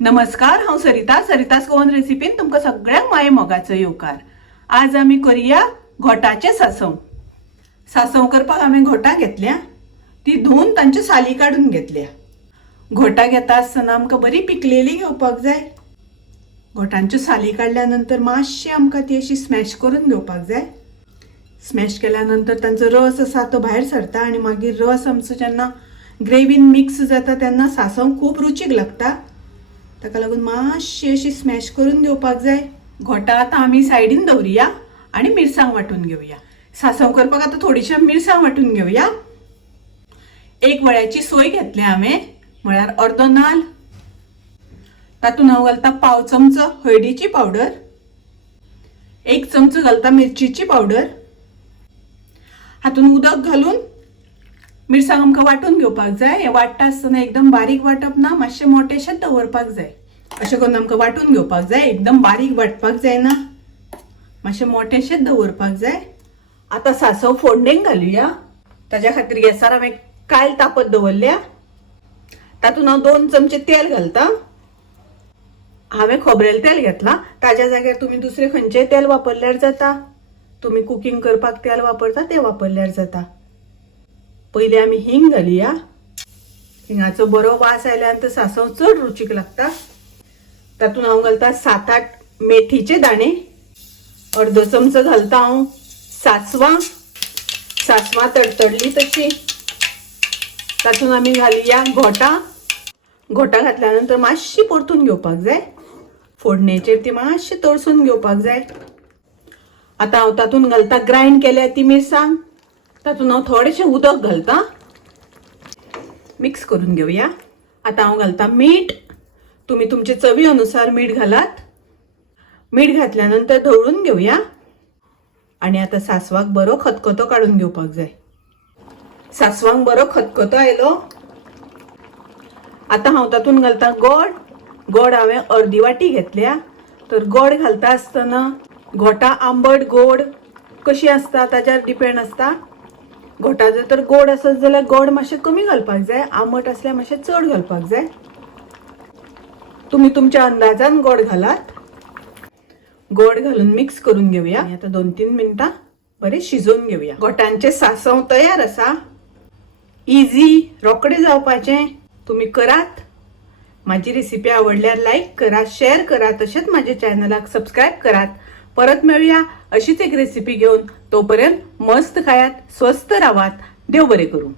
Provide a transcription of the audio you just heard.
नमस्कार, हांव सरितास गोवन रेसिपीन तुमकां सगळ्यांक माये मोगाचो येवकार। आज आमी करूया घोटाचे सासव। सासव करपाक आमी घोटां घेतल्या, ती धुवन तांच्यो साली काढून घेतल्या। घोटां घेता आसतना आमकां बरी पिकलेली घेवपाक जाय। घोटांच्यो साली काडल्या नंतर मातशी आमकां ती अशी स्मॅश करून घेवपाक जाय। स्मॅश केल्या नंतर तांचो रस आसा तो भायर सरता आनी मागीर रस आमचो जेन्ना ग्रेवीन मिक्स जाता तेन्ना सासव खूब रुचीक लागता। ताका लागून मातशी अशी स्मॅश करून घेवपाक जाय। घोटां आतां आमी सायडीन दवरुया आनी मिरसांग वांटून घेवया। सासव करपाक आतां थोडीशी मिरसांग वांटून घेवया। एक वळ्याची सोय घेतली हांवें, म्हळ्यार अर्दो नाल्ल। तातूंत हांव घालता पाव चमचो हळदीची पावडर, एक चमचो घालता मिरचीची पावडर। हातून उदक घालून मिरसांग आमकां वांटून घेवपाक जाय। हे वाटता आसतना एकदम बारीक वांटप ना, मातशें मोटेशेंच दवरपाक जाय। अशें करून आमकां वांटून घेवपाक जाय, एकदम बारीक वांटपाक जायना, मातशें मोटेशेंच दवरपाक जाय। आतां सासव फोडणेक घालुया। ताच्या खातीर गॅसार हांवें कायल तापत दवरल्या। तातूंत हांव 2 चमचे तेल घालता। हांवें खोबरेल तेल घेतलां, ताच्या जाग्यार तुमी दुसरें खंयचेंय तेल वापरल्यार जाता। तुमी कुकिंग करपाक तेल वापरता तें वापरल्यार जाता। पयलीं आमी हिंग घालुया। हिंगाचो बरो वास आयल्यानंतर सासव चड रुचीक लागता। तातूंत हांव घालता 7-8 मेथीचे दाणे। अर्दो चमचो घालता हांव सासवां तडतडली तशी। तातूंत आमी घालुया घोटां। घोटां घातल्यानंतर मातशी परतून घेवपाक जाय। फोडणेचेर ती मातशी तळसून घेवपाक जाय। आतां हांव तातूंत घालता ग्रायंड केल्या ती मिरसांग। तातूंत हांव थोडेशें उदक घालता, मिक्स करून घेवया। आतां हांव घालता मीठ। तुमी तुमचे चवी अनुसार मीठ घालात। मीठ घातल्यानंतर ढवळून घेवया आनी आतां सासवाक बरो खतखतो काडून घेवपाक जाय। सासवांक बरो खतखतो आयलो। आतां हांव तातूंत घालता गोड। गोड हांवें अर्दी वाटी घेतल्या। तर गोड घालता आसतना घोटां आंबट गोड कशी आसता ताचेर डिपेंड आसता। घोटां जर तर गोड आसत जाल्यार गोड मातशें कमी घालपाक जाय, आंबट आसल्यार मातशें चड घालपाक जाय। तुमी तुमच्या अंदाजान गोड घालात। गोड घालून मिक्स करून घेवया। आतां 2-3 मिनटां बरें शिजोवन घेवया। घोटांचें सासव तयार आसा। इजी, रोखडें जावपाचें। तुमी करात। म्हाजी रेसिपी आवडल्यार लायक करा, शेअर करा, तशेंच म्हाज्या चॅनलाक सबस्क्रायब करात। परत मेळुया अशीच एक रेसिपी घेवन। तोपर्यंत मस्त खायात, स्वस्थ रावात। देव बरें करूं।